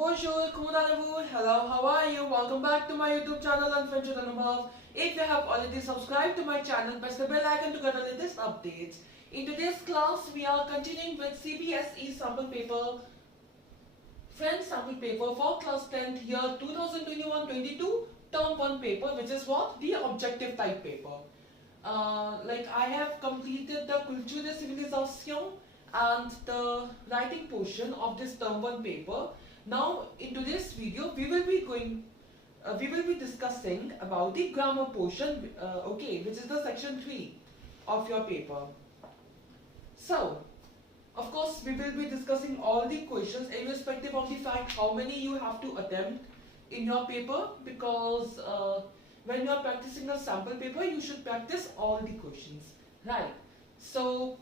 Bonjour, comment allez-vous? Hello, how are you? Welcome back to my YouTube channel and friends with Anubhav. If you have already subscribed to my channel, press the bell icon to get the latest updates. In today's class, we are continuing with CBSE Sample Paper, French Sample Paper for class 10th year 2021-22 Term 1 paper, which is what? The objective type paper. Like I have completed the Culture de Civilisation and the writing portion of this term 1 paper. Now in today's video we will be discussing about the grammar portion, okay, which is the section 3 of your paper. So of course we will be discussing all the questions irrespective of the fact how many you have to attempt in your paper, because when you are practicing a sample paper you should practice all the questions, right? So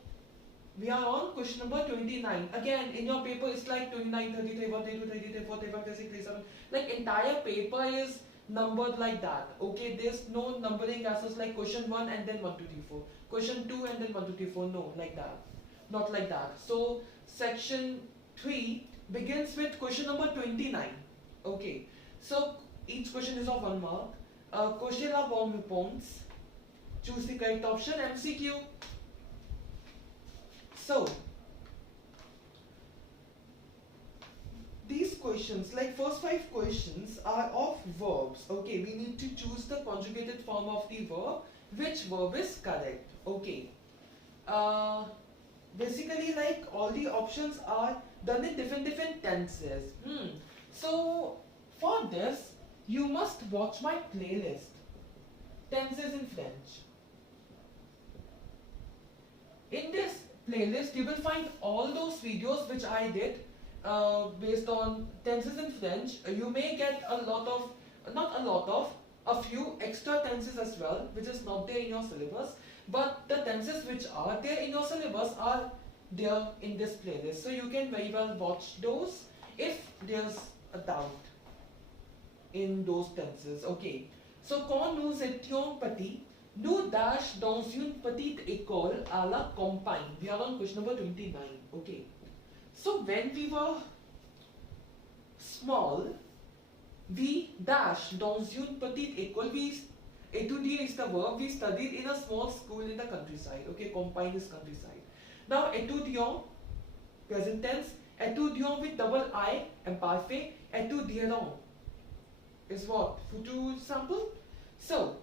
we are on question number 29. Again, in your paper it's like 29, 30, 31, 32, 33, 34, 35, 36, 37. Like entire paper is numbered like that. Okay, there's no numbering as such like question 1 and then 1, 2, 3, 4. Question 2 and then 1, 2, 3, 4. No, like that. Not like that. So section 3 begins with question number 29. Okay. So each question is of 1 mark. Cochez la bonne réponse. Choose the correct option. MCQ. So these questions, like first 5 questions, are of verbs. Okay, we need to choose the conjugated form of the verb. Which verb is correct? Okay. Basically, like all the options are done in different tenses. So for this, you must watch my playlist, Tenses in French. In this playlist, you will find all those videos which I did based on tenses in French. You may get a few extra tenses as well, which is not there in your syllabus. But the tenses which are there in your syllabus are there in this playlist. So you can very well watch those if there's a doubt in those tenses. Okay. So quand nous étions petits, nous dash dans une petite école à la campagne. We are on question number 29. Okay. So when we were small, we dash dans une petite école. We étudier is the verb. We studied in a small school in the countryside. Okay, campagne is countryside. Now étudiant, present tense. Étudiant with double I, imparfait. Étudieront is what? Future sample. So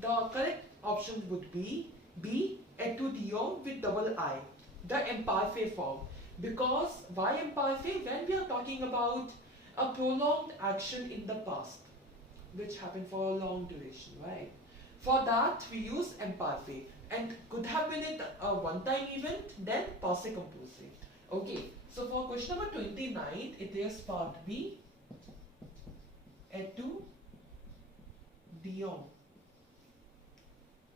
the correct option would be B, étudiant with double I, the imparfait form. Because why imparfait? When we are talking about a prolonged action in the past, which happened for a long duration, right? For that we use imparfait, and could have been it a one-time event, then passé composé. Okay, so for question number 29, it is part B, étudiant.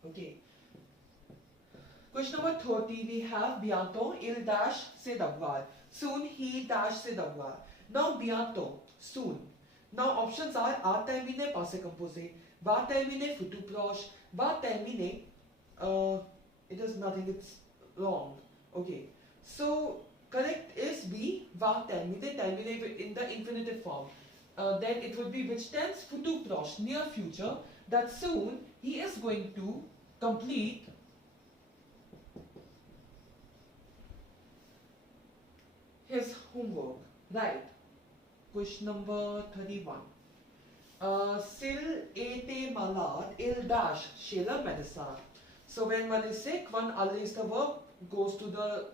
Okay. Question number 30, we have bientôt il dash ses devoirs. Soon he dash ses devoirs. Now bientôt, soon. Now options are a terminé, passé composé, va terminer, futur proche, va terminer. It is nothing, it's wrong. Okay. So correct is B, va terminer, terminer in the infinitive form. Then it would be which tense? Futur proche, near future. That soon he is going to complete his homework, right? Question number 31. S'il était malade, il dash chez le médecin. So when one is sick, one aller is the verb, goes to the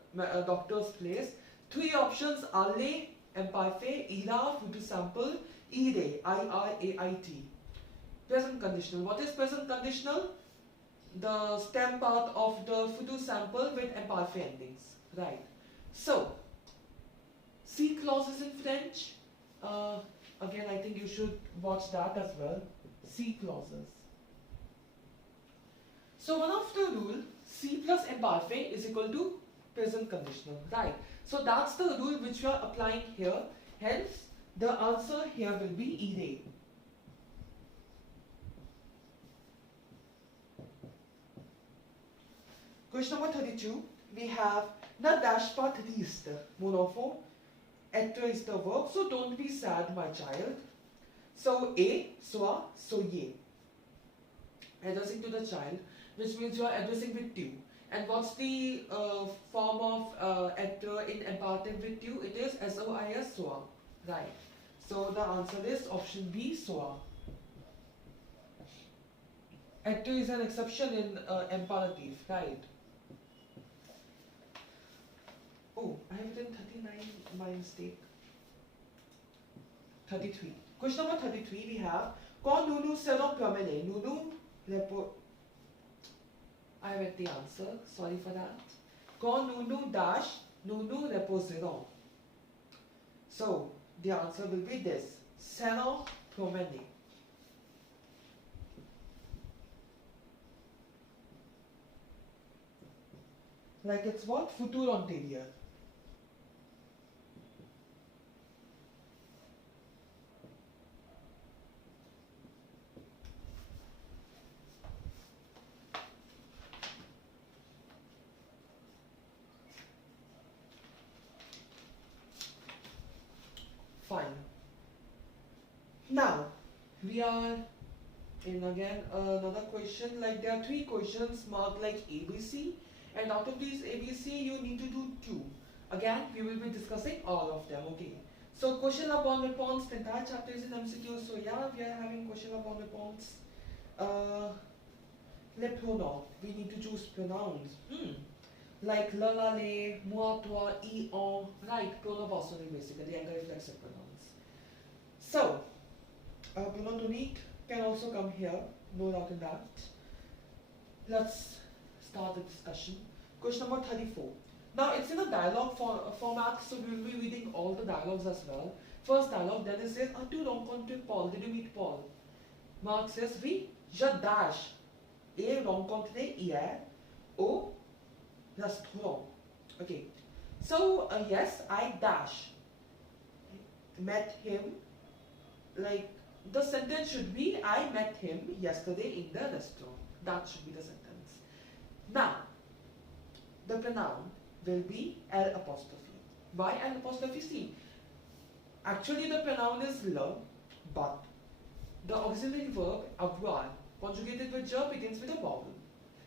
doctor's place. 3 options: aller, imparfait, ira, future sample, ire, I-R-A-I-T. Present conditional. What is present conditional? The stem part of the future sample with imparfait endings, right? So C clauses in French. Again, I think you should watch that as well. C clauses. So one of the rule, C plus imparfait is equal to present conditional, right? So that's the rule which we are applying here. Hence, the answer here will be ire. Question number 32. We have na dash pas triste, mon enfant. Être is the verb, so don't be sad, my child. So a, soi, soyez. Addressing to the child, which means you are addressing with you. And what's the form of être in imperative with you? It is sois, soi. Right. So the answer is option B, soi. Être is an exception in imperative, right? Oh, I have written 39, my mistake. 33. Question number 33 we have, quand nous nous serons promenés, nous nous I read the answer, sorry for that. Quand nous nous dash, nous nous reposerons. So, the answer will be this, serons promenés. Like it's what? Futur antérieur. Fine. Now, we are in again another question. Like there are 3 questions marked like ABC, and out of these ABC you need to do 2. Again, we will be discussing all of them, okay? So question of bonne réponse, the entire chapter is in MCQ, so yeah, we are having question of bonne réponse. Les pronoms, we need to choose pronouns. Like le, la, les, moi, toi, I, on, right? Pronoun personnel basically, and the reflexive pronouns. So, pronoun to need can also come here, no doubt in that. Let's start the discussion. Question number 34. Now it's in a dialogue format, so we will be reading all the dialogues as well. First dialogue, then it says, as-tu rencontré Paul? Did you meet Paul? Mark says, oui, je dash. Et rencontré hier au restaurant. Okay, so yes, I dash. Met him. Like the sentence should be, I met him yesterday in the restaurant. That should be the sentence. Now, the pronoun will be L apostrophe. Why L apostrophe? See, actually the pronoun is le, but the auxiliary verb avoir conjugated with je begins with a vowel.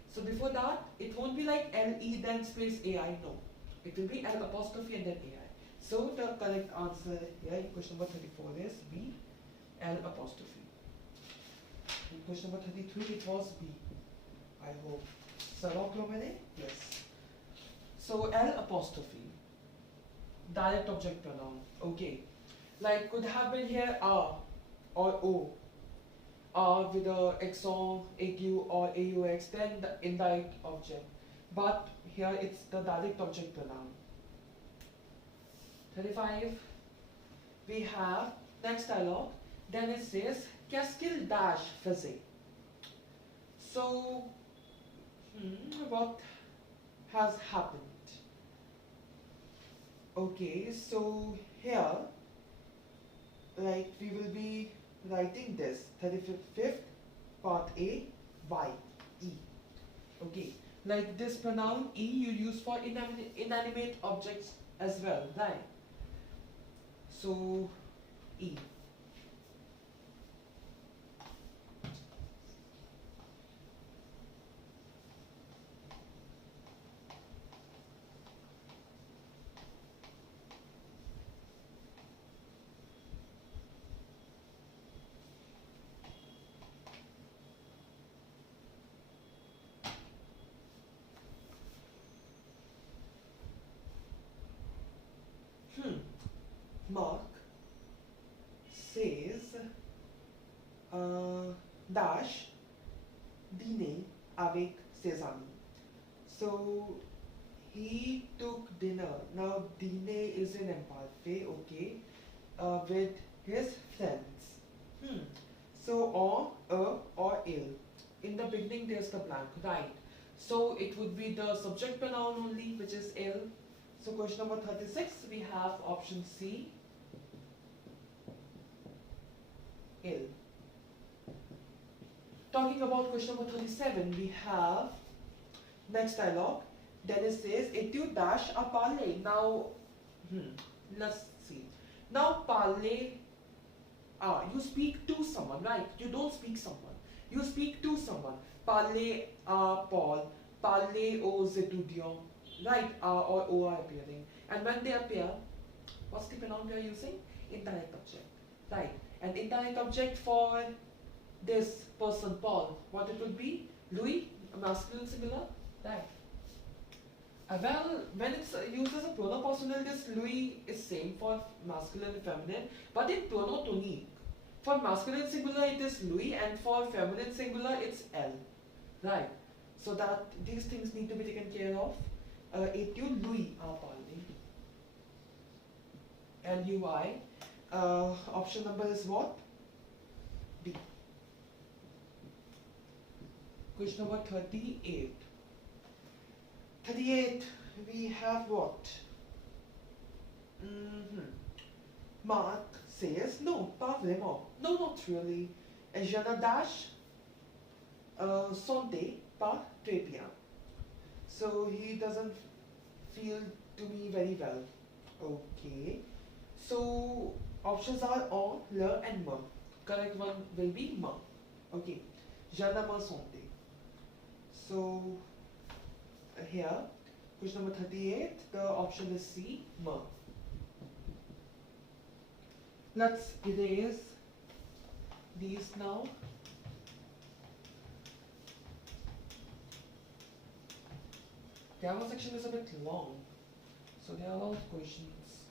So before that, it won't be like LE then space AI, no. It will be L apostrophe and then AI. So the correct answer here in question number 34 is B, L apostrophe. In question number 33, it was B. I hope. Seront promenés? Yes. So L apostrophe, direct object pronoun. Okay. Like could have been here R or O. R with a accent aigu or AUX, then the indirect object. But here it's the direct object pronoun. 35. We have next dialogue. Then it says, qu'est-ce qu'il dash faisait? So, what has happened? Okay, so here, like we will be writing this 35th part A, Y, E. Okay, like this pronoun E you use for inanimate objects as well, right? So E. Mark says dash dîner avec ses amis. So he took dinner. Now dîner is in imperative, okay, with his friends. So or il. In the beginning there's the blank, right? So it would be the subject pronoun only, which is il. So question number 36, we have option C, il. Talking about question number 37, we have next dialogue. Then it says, et tu dash à parler. Now, Let's see. Now parler, you speak to someone, right? You don't speak someone. You speak to someone. Parler à Paul, parler aux étudiants, right? Or O are appearing. And when they appear, what's the pronoun we are using? Indirect object, right? And indirect object for this person, Paul, what it would be? Louis, masculine singular, right? Well, when it's used as a pronoun personnel, this Louis is same for masculine and feminine, but in pronoun tonique, for masculine singular it is Louis, and for feminine singular it's L, right? So that these things need to be taken care of. Et tu Louis are parlé. L-U-I. Option number is what? B. Question number 38. 38, we have what? Mark says, no, pas vraiment. No, not really. Je ne dash sonte pas très bien. So he doesn't feel to me very well. Okay. So options are on, le and me. Correct one will be me. Okay. Je ne me sente. So here, question number 38, the option is C, me. Let's erase these now. Grammar section is a bit long, so there are a lot of questions.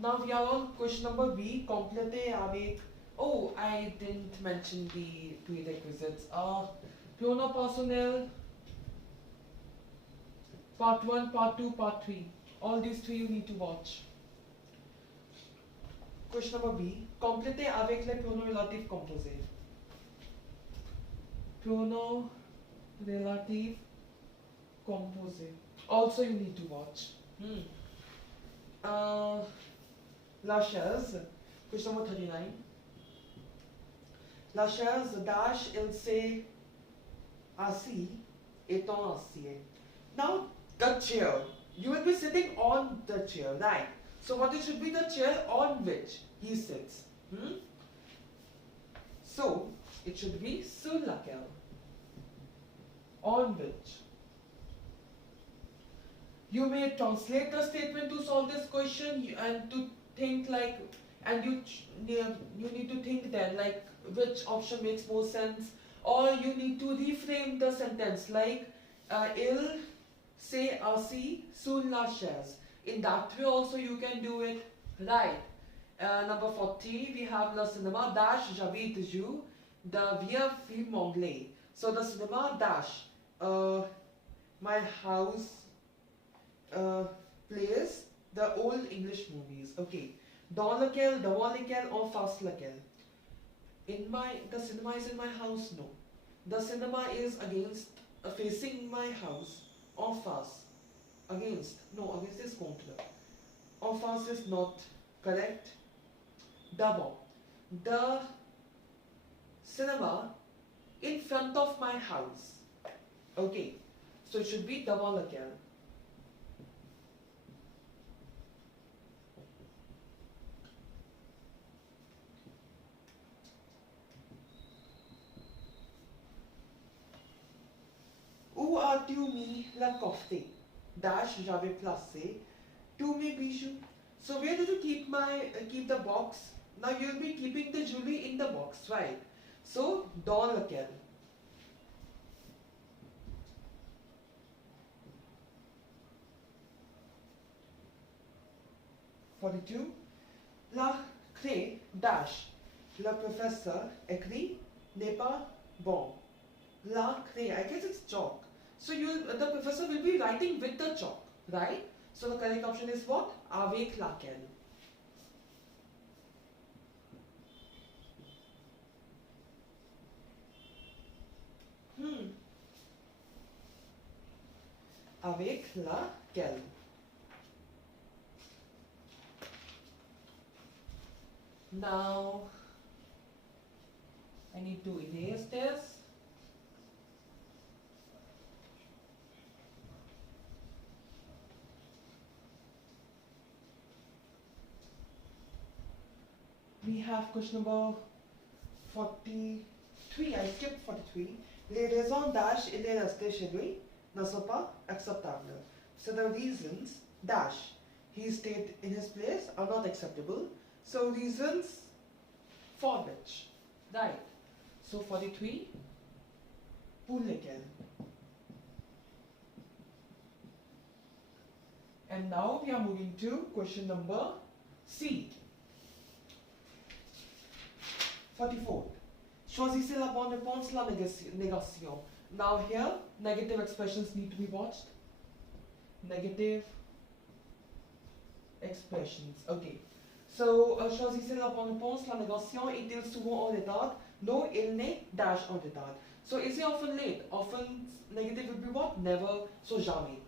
Now we are on question number B, compléter avec. Oh, I didn't mention the prerequisites. Pronoms personnels, part 1, part 2, part 3. All these three you need to watch. Question number B, compléter avec les pronoms relatifs composés. Pronoms relatifs composés. Also you need to watch. La chaise, question number 39. La chaise dash il s'est assis étant assis. Now the chair, you will be sitting on the chair, right? So what it should be, the chair on which he sits. So it should be sur laquelle, on which. You may translate the statement to solve this question and to think like, and you need to think then like which option makes more sense, or you need to reframe the sentence like il s'est assis sur la chaise. In that way also you can do it, right? Number 40, we have le cinéma dash j'habite you, the vieux film anglais. So the cinéma dash, my house plays the old English movies. Okay. Dans lequel, devant lequel, en face lequel. The cinema is in my house, no. The cinema is against, facing my house, en face. Against, no, against is contre. En face is not correct. Devant. The cinema in front of my house. Okay. So it should be devant lequel. Où as-tu mis la coffee? Dash, j'avais placé. Tous mes bijoux. So where did you keep the box? Now you will be keeping the jewelry in the box, right? So dans lequel? (42) La craie dash. Le professeur écrit n'est pas bon. La craie, I guess it's chalk. So the professor will be writing with the chalk, right? So the correct option is what? Avec laquelle. Avec laquelle. Now I need to erase this. we have question number 43. I skipped 43. Les raisons dash il est resté chez lui ne sont pas acceptables. So the reasons dash he stayed in his place are not acceptable. So reasons for which, right? So 43 pour lesquels. And now we are moving to question number C. 44. Choisissez la bonne réponse, la négation. Now here, negative expressions need to be watched. Negative expressions. Okay. So, choisissez la bonne réponse, la négation. Est-il souvent en retard? No, il n'est dash en retard. So, is he often late? Often negative would be what? Never. So, jamais.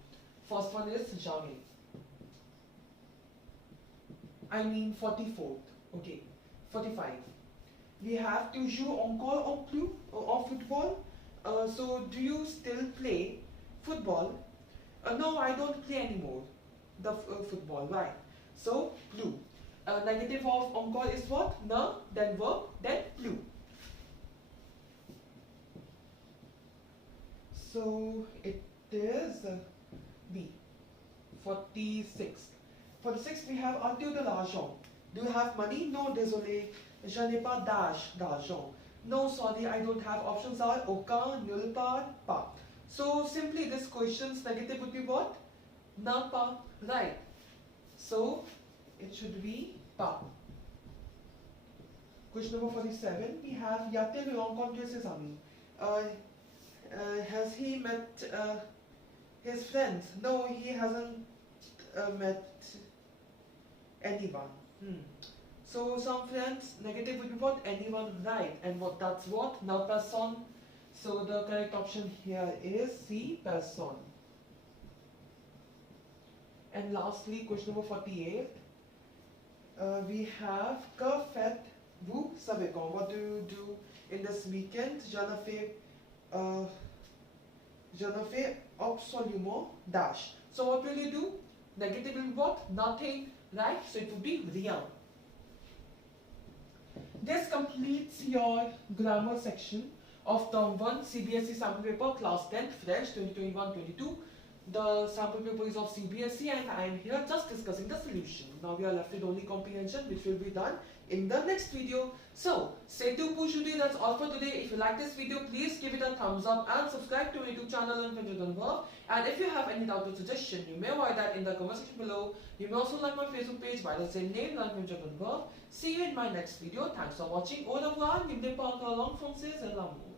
First one is jamais. I mean 44th. Okay. 45. We have to jouer encore en plus en football. So do you still play football? No, I don't play anymore. The football, right? So plus. Negative of encore is what? Ne, then verb, then plus. So it is B. 46. For the 6th we have as-tu de l'argent? Do you have money? No, désolé. Je n'ai pas d'argent. No, sorry, I don't have. Options are aucun, nulle part, pas. So simply this question's negative would be what? Non pas, right. So it should be pas. Question number 47, we have y a-t-il rencontré ses amis? Has he met his friends? No, he hasn't met anyone. So some friends, negative would be what? Anyone, right? And what? That's what? Now person. So the correct option here is C, person. And lastly, question number 48. We have que faites-vous ce week-end? What do you do in this weekend? Je ne fais absolument dash. So what will you do? Negative will be what? Nothing, right? So it would be rien. This completes your grammar section of Term 1 CBSE Sample Paper Class 10 French 2021-22. The sample paper is of CBSE and I am here just discussing the solution. Now we are left with only comprehension, which will be done in the next video. So, c'est tout pour aujourd'hui. That's all for today. If you like this video, please give it a thumbs up and subscribe to my YouTube channel Anubhav. And if you have any doubt or suggestion, you may write that in the comment section below. You may also like my Facebook page by the same name, Anubhav. See you in my next video. Thanks for watching. Au revoir. N'oubliez pas encore langue française et l'amour.